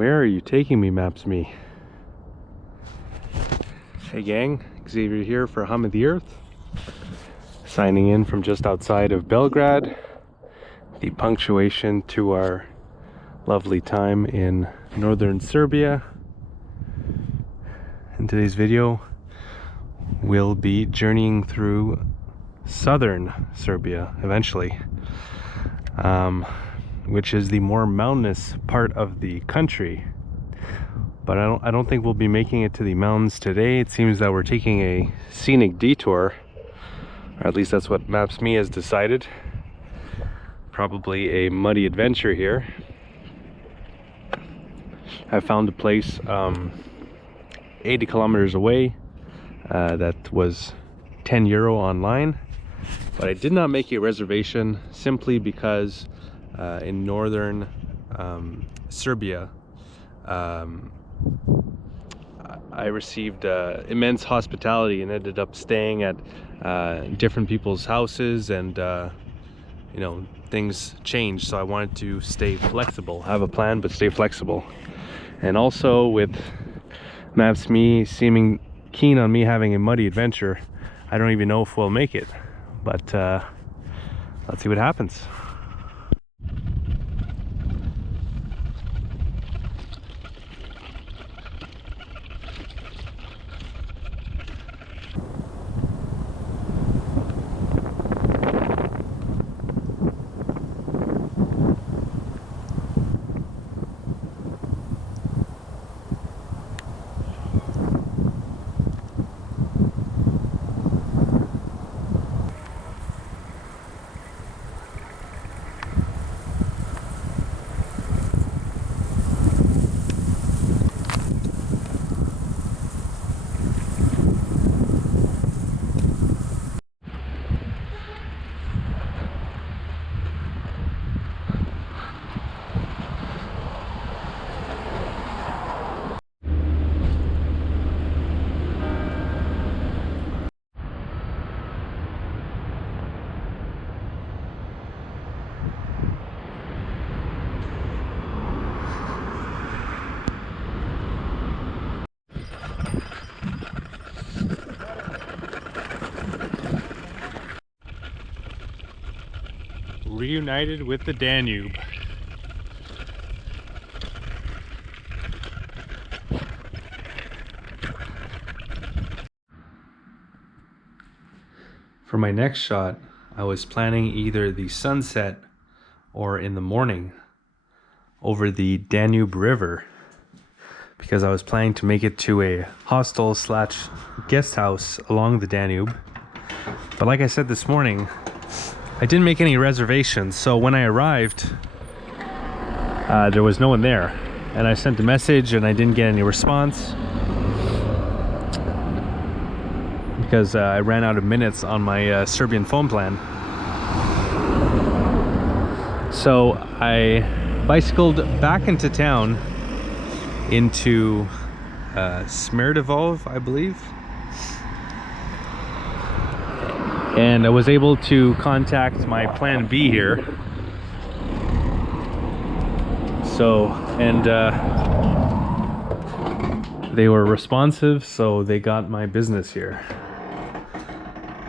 Where are you taking me, Maps.me? Hey gang, Xavier here for Hum of the Earth. Signing in from just outside of Belgrade. The punctuation to our lovely time in northern Serbia. In today's video, we'll be journeying through southern Serbia eventually, which is the more mountainous part of the country. But I don't think we'll be making it to the mountains today. It seems that we're taking a scenic detour, or at least that's what Maps.me has decided. Probably a muddy adventure here. I found a place 80 kilometers away that was €10 online, but I did not make a reservation simply because in northern Serbia I received immense hospitality and ended up staying at different people's houses, and you know, things changed, so I wanted to stay flexible, have a plan but stay flexible. And also with Maps.me seeming keen on me having a muddy adventure, I don't even know if we'll make it, but let's see what happens. Reunited with the Danube. For my next shot, I was planning either the sunset or in the morning over the Danube River, because I was planning to make it to a hostel slash guest house along the Danube. But like I said this morning, I didn't make any reservations, so when I arrived, there was no one there. And I sent a message and I didn't get any response because I ran out of minutes on my Serbian phone plan. So I bicycled back into town, into Smerdevov, I believe. And I was able to contact my plan B here. So, and they were responsive, so they got my business here.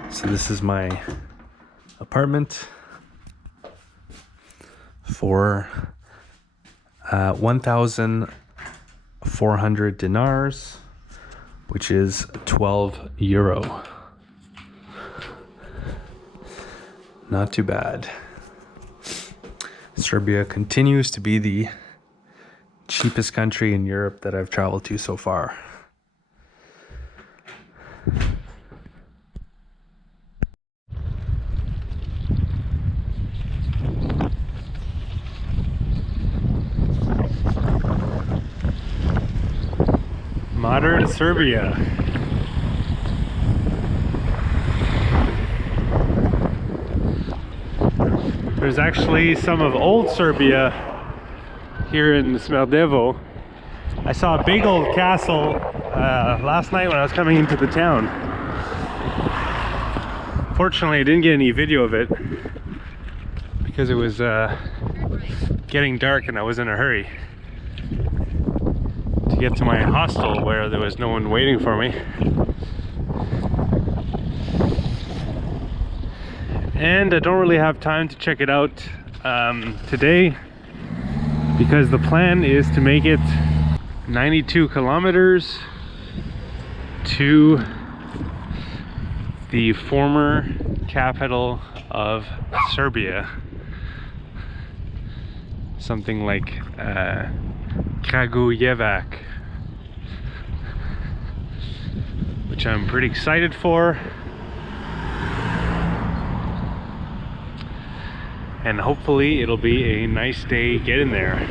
So this is my apartment for 1,400 dinars, which is €12. Not too bad. Serbia continues to be the cheapest country in Europe that I've traveled to so far. Modern Serbia. There's actually some of old Serbia here in Smederevo. I saw a big old castle last night when I was coming into the town. Fortunately, I didn't get any video of it because it was getting dark and I was in a hurry. get to my hostel where there was no one waiting for me. And I don't really have time to check it out today, because the plan is to make it 92 kilometers to the former capital of Serbia. Something like Kragujevac, which I'm pretty excited for. And hopefully it'll be a nice day getting there.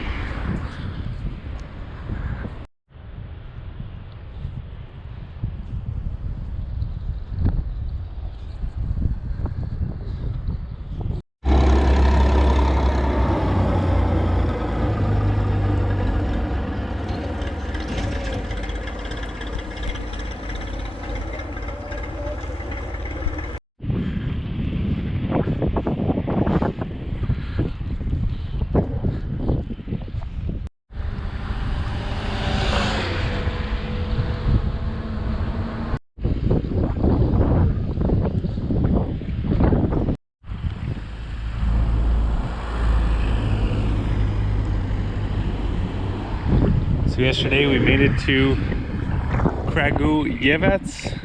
So yesterday we made it to Kragujevac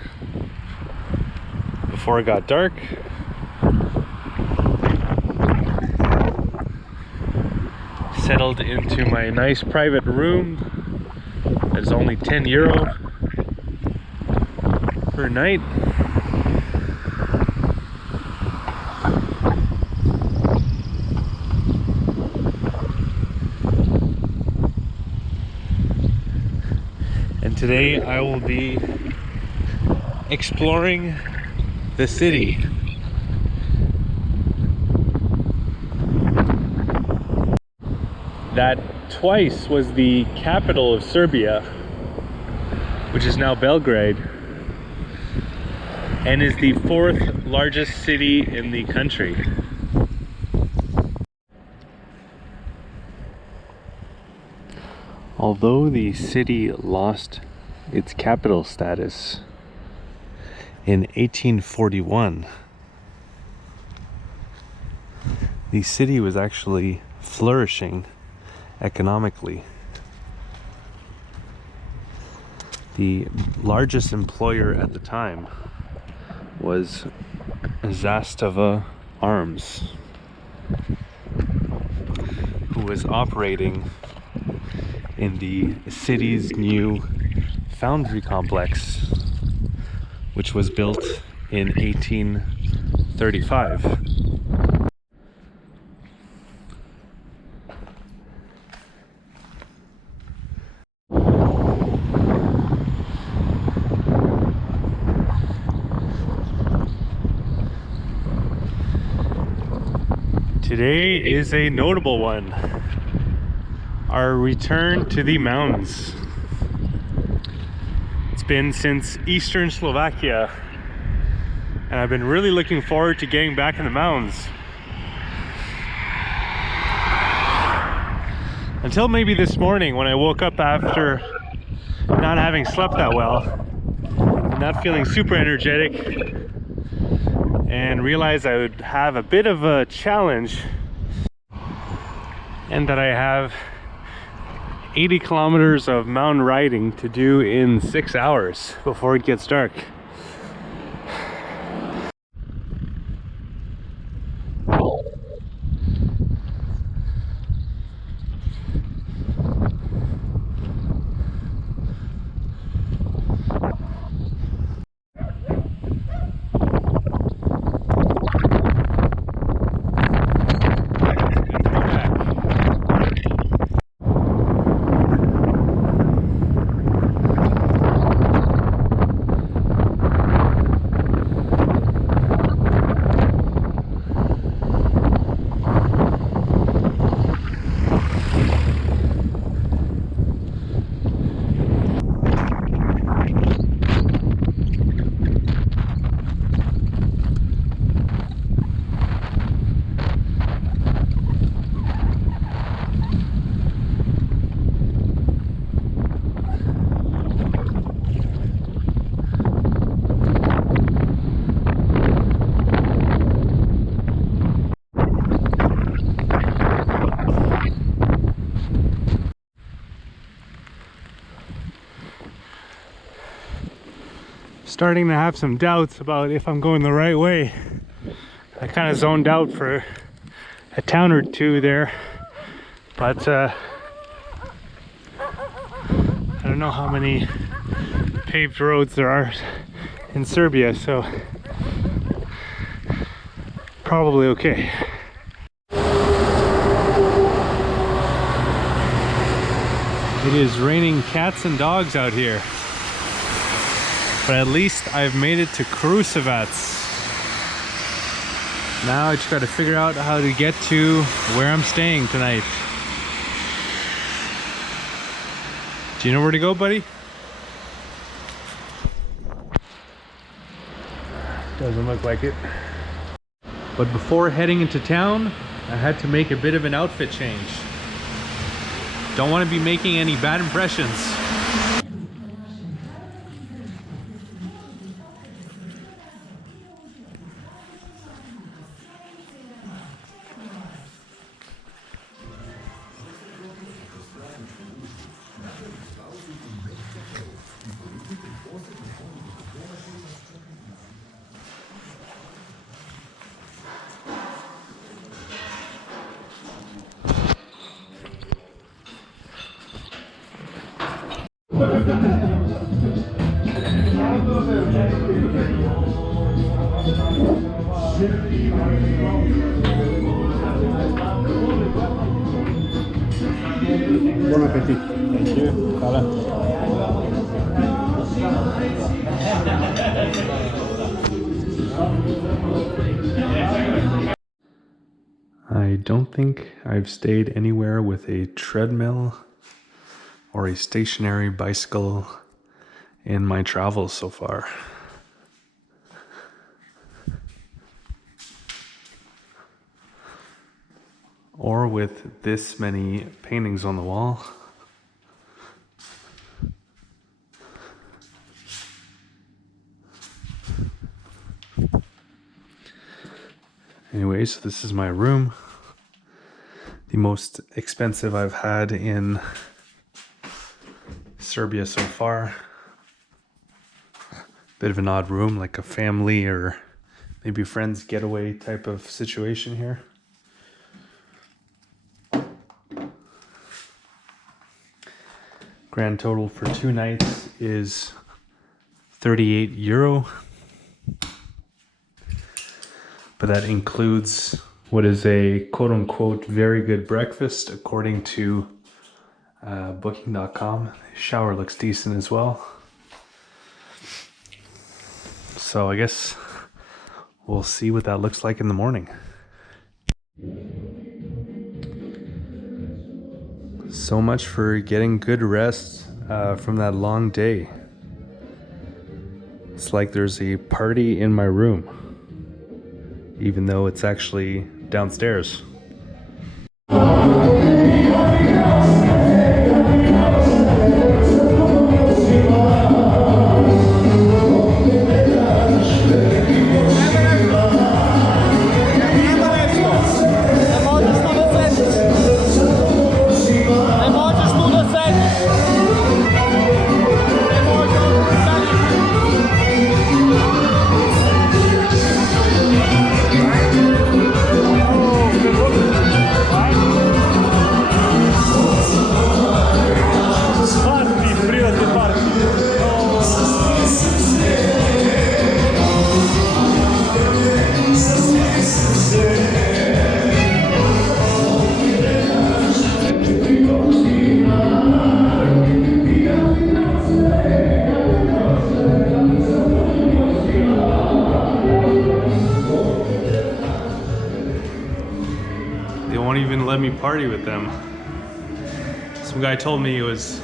before it got dark. Settled into my nice private room that is only €10 per night. And today I will be exploring the city. That twice was the capital of Serbia, which is now Belgrade, and is the 4th largest city in the country. Although the city lost its capital status in 1841, the city was actually flourishing economically. The largest employer at the time was Zastava Arms, who was operating in the city's new foundry complex, which was built in 1835. Today is a notable one. Our return to the mountains. It's been since Eastern Slovakia, and I've been really looking forward to getting back in the mountains. Until maybe this morning when I woke up after not having slept that well, not feeling super energetic, and realized I would have a bit of a challenge, and that I have 80 kilometers of mountain riding to do in 6 hours before it gets dark. starting to have some doubts about if I'm going the right way. I kind of zoned out for a town or two there, but I don't know how many paved roads there are in Serbia, so probably okay. It is raining cats and dogs out here, but at least I've made it to Kruševac. Now I just got to figure out how to get to where I'm staying tonight. Do you know where to go, buddy? Doesn't look like it. But before heading into town, I had to make a bit of an outfit change. Don't want to be making any bad impressions. Bon appetit. Thank you. I don't think I've stayed anywhere with a treadmill or a stationary bicycle in my travels so far. Or with this many paintings on the wall. Anyways, this is my room. The most expensive I've had in Serbia so far. Bit of an odd room, like a family or maybe friends getaway type of situation here. Grand total for 2 nights is €38. But that includes what is a quote-unquote very good breakfast according to booking.com. Shower looks decent as well. So I guess we'll see what that looks like in the morning. So much for getting good rest from that long day. It's like there's a party in my room, even though it's actually downstairs. They won't even let me party with them. Some guy told me it was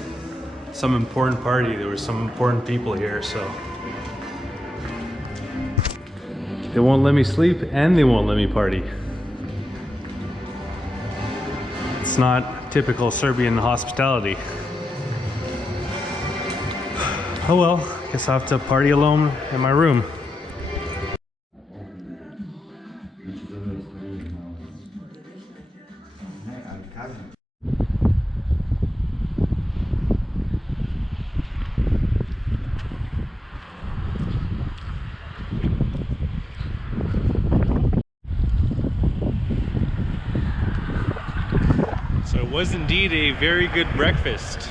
some important party. There were some important people here, so they won't let me sleep and they won't let me party. It's not typical Serbian hospitality. Oh well, guess I'll have to party alone in my room. was indeed a very good breakfast.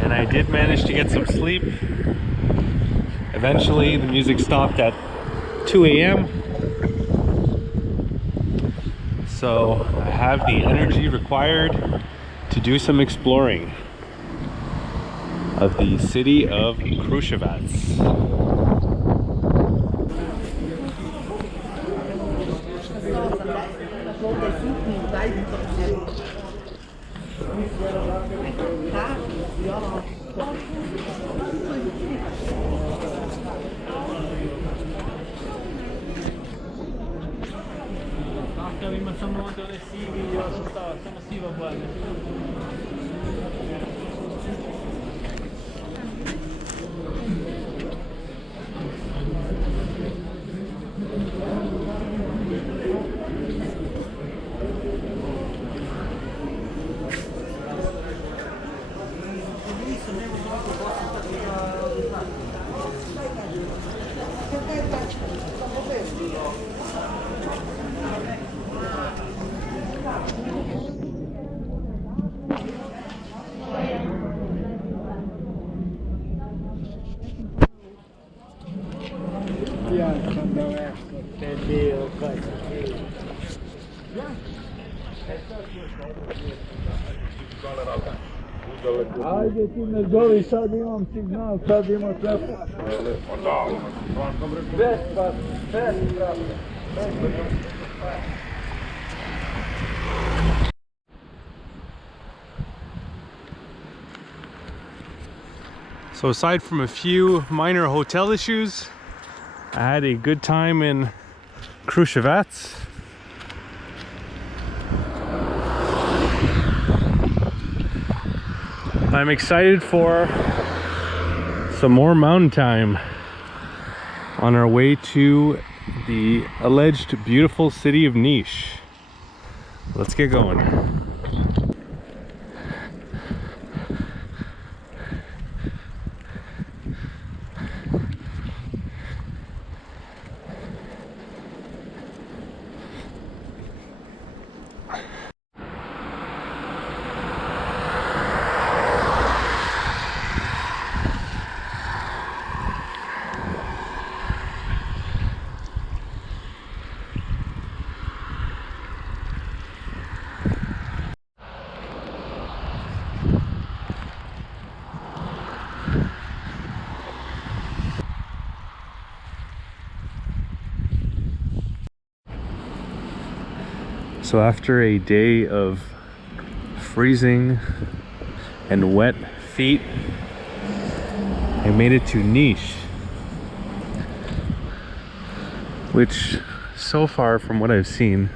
And I did manage to get some sleep. Eventually, the music stopped at 2 a.m. So I have the energy required to do some exploring of the city of Kruševac. Ajde ti me zoli, sad imam signal, sad imam telefon. Vespa, So aside from a few minor hotel issues, I had a good time in Kruševac. I'm excited for some more mountain time on our way to the alleged beautiful city of Niš. Let's get going. So after a day of freezing and wet feet, I made it to Niš, which so far from what I've seen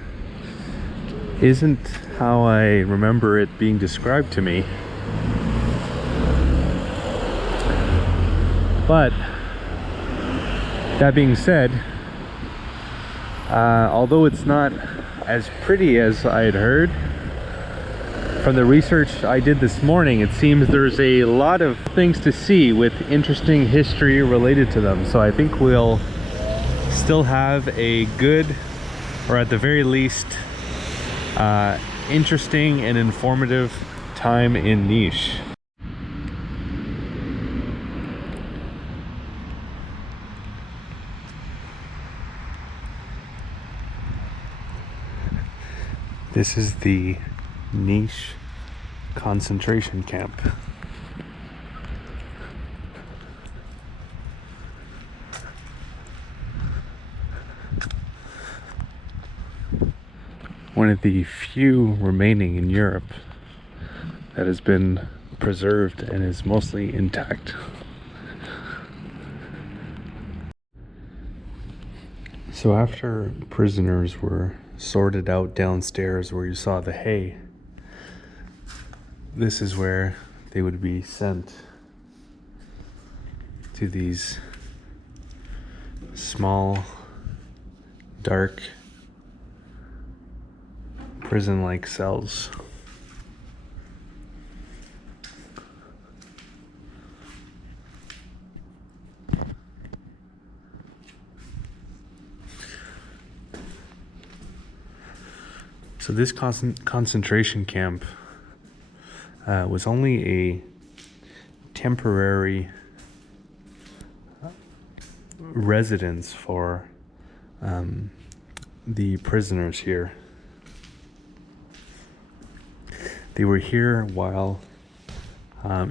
isn't how I remember it being described to me. But that being said, although it's not as pretty as I had heard, from the research I did this morning, it seems there's a lot of things to see with interesting history related to them. So I think we'll still have a good, or at the very least, interesting and informative time in Niš. This is the Niš concentration camp. One of the few remaining in Europe that has been preserved and is mostly intact. So after prisoners were sorted out downstairs where you saw the hay, this is where they would be sent to these small, dark, prison-like cells. So this concentration camp was only a temporary residence for the prisoners here. They were here while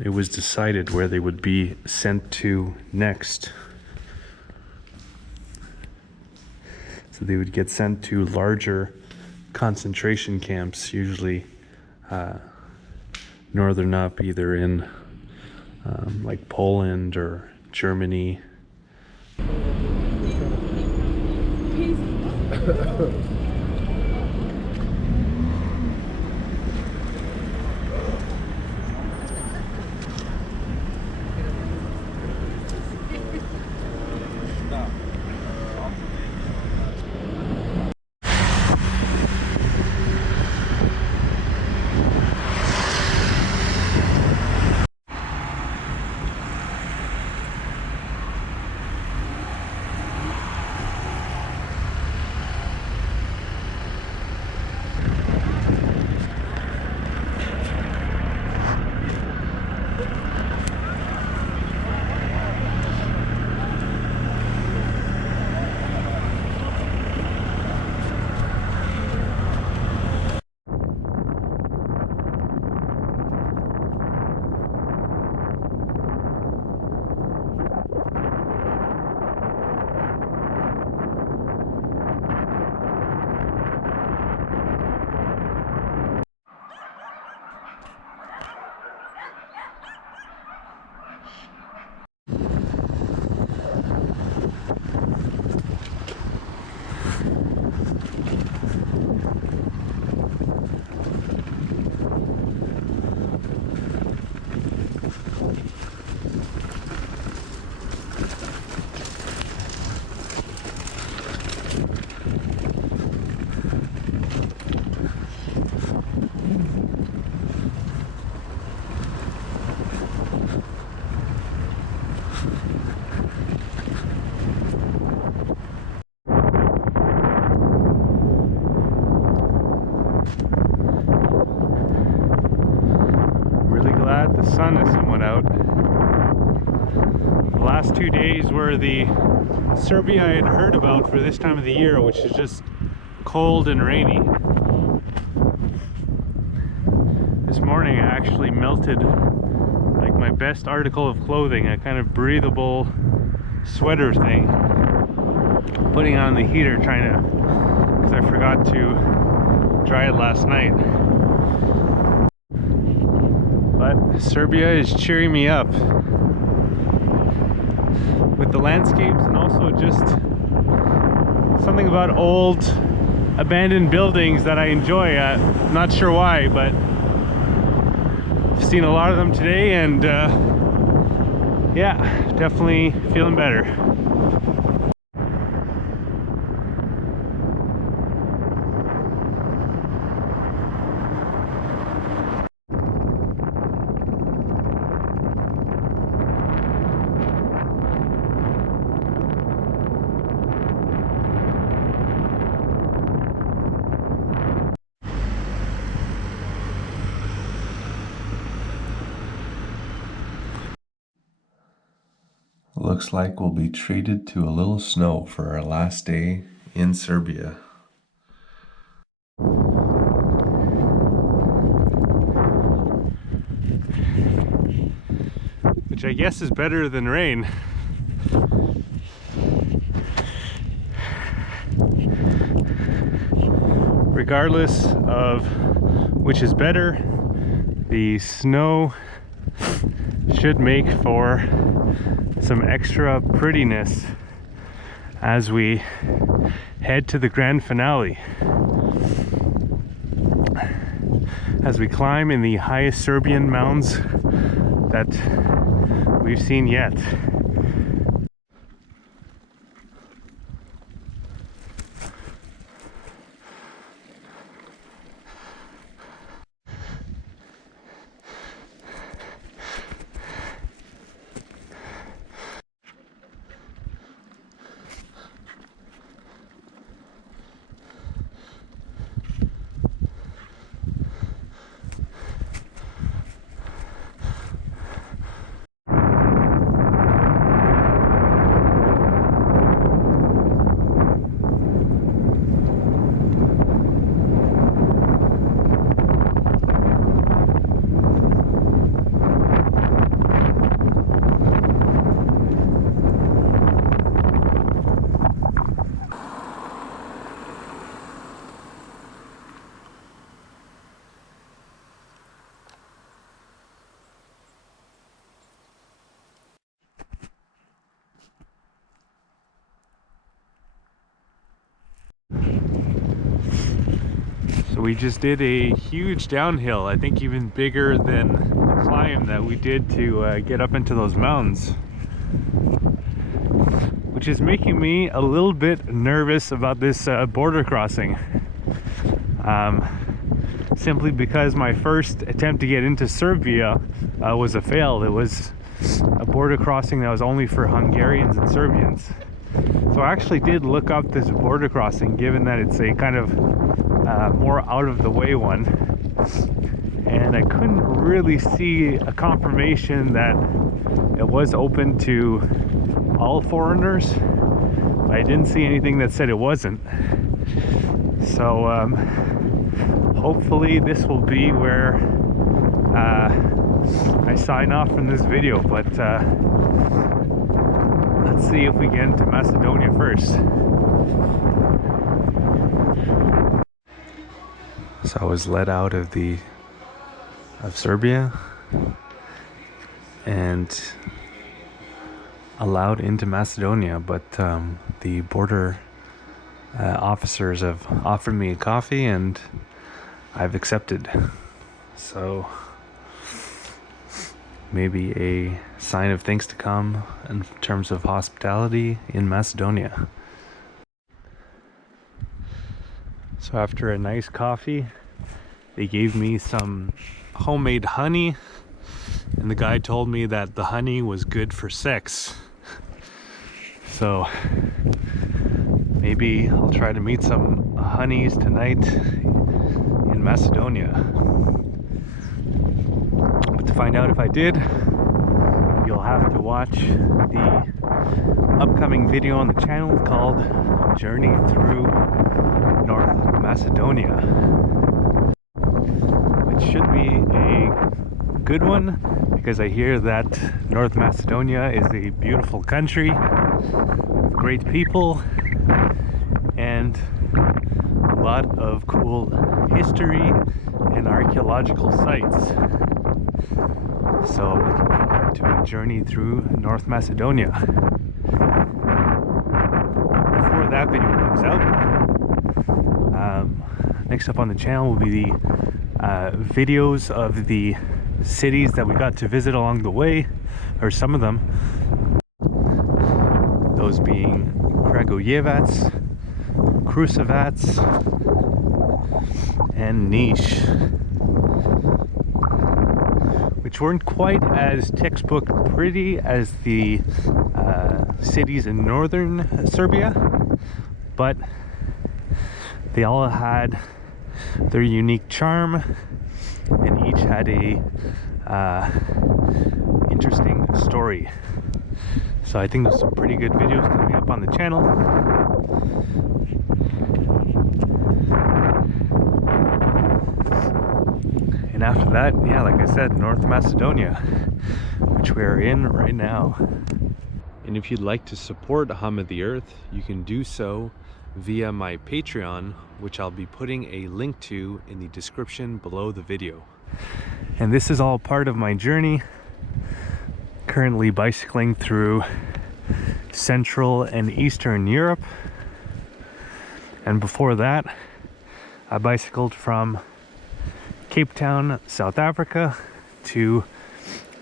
it was decided where they would be sent to next. So they would get sent to larger concentration camps, usually northern up, either in like Poland or Germany. The sun is somewhat out. The last 2 days were the Serbia I had heard about for this time of the year, which is just cold and rainy. This morning I actually melted like my best article of clothing, a kind of breathable sweater thing, putting on the heater, trying to, because I forgot to dry it last night. But Serbia is cheering me up with the landscapes, and also just something about old abandoned buildings that I enjoy. Not sure why, but I've seen a lot of them today, and yeah, definitely feeling better. Looks like we'll be treated to a little snow for our last day in Serbia. Which I guess is better than rain. Regardless of which is better, the snow should make for some extra prettiness as we head to the grand finale. As we climb in the highest Serbian mountains that we've seen yet. So we just did a huge downhill, I think even bigger than the climb that we did to get up into those mountains, which is making me a little bit nervous about this border crossing. Simply because my first attempt to get into Serbia was a fail. It was a border crossing that was only for Hungarians and Serbians. So I actually did look up this border crossing, given that it's a kind of more out of the way one, and I couldn't really see a confirmation that it was open to all foreigners. I didn't see anything that said it wasn't. So hopefully this will be where I sign off from this video, but let's see if we get into Macedonia first. So I was let out of Serbia and allowed into Macedonia, but the border officers have offered me a coffee and I've accepted. So maybe a sign of things to come in terms of hospitality in Macedonia. So after a nice coffee, they gave me some homemade honey, and the guy told me that the honey was good for sex. So maybe I'll try to meet some honeys tonight in Macedonia. But to find out if I did, you'll have to watch the upcoming video on the channel called Journey Through North Macedonia, which should be a good one because I hear that North Macedonia is a beautiful country, great people, and a lot of cool history and archaeological sites. So I'm looking forward to a journey through North Macedonia. Before that video comes out, next up on the channel will be the videos of the cities that we got to visit along the way, or some of them. Those being Kragujevac, Kruševac, and Niš, which weren't quite as textbook pretty as the cities in northern Serbia, but they all had their unique charm and each had a interesting story. So I think there's some pretty good videos coming up on the channel. And after that, yeah, like I said, North Macedonia, which we are in right now. And if you'd like to support Hum of the Earth, you can do so via my Patreon, which I'll be putting a link to in the description below the video. And this is all part of my journey, currently bicycling through Central and Eastern Europe. And before that, I bicycled from Cape Town, South Africa to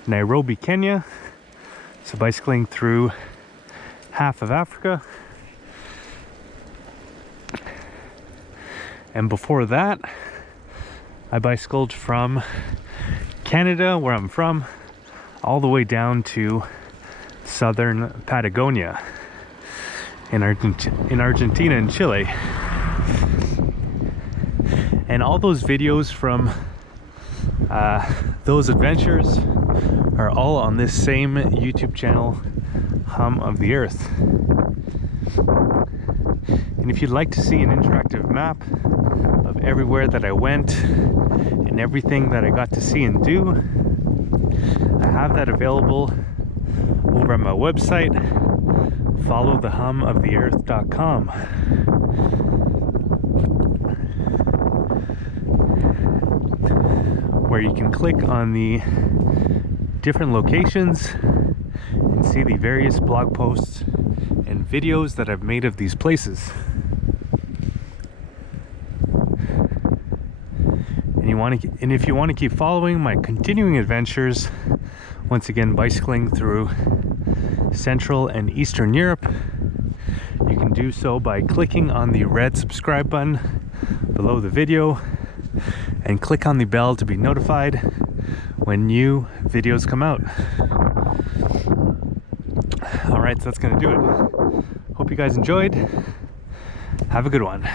Nairobi, Kenya. So bicycling through half of Africa. And before that, I bicycled from Canada, where I'm from, all the way down to southern Patagonia in Argentina and Chile. And all those videos from those adventures are all on this same YouTube channel, Hum of the Earth. And if you'd like to see an interactive map of everywhere that I went and everything that I got to see and do, I have that available over at my website, followthehumoftheearth.com. where you can click on the different locations and see the various blog posts and videos that I've made of these places. if you want to keep following my continuing adventures, once again bicycling through Central and Eastern Europe, you can do so by clicking on the red subscribe button below the video and click on the bell to be notified when new videos come out. All right, so that's gonna do it. Hope you guys enjoyed. Have a good one.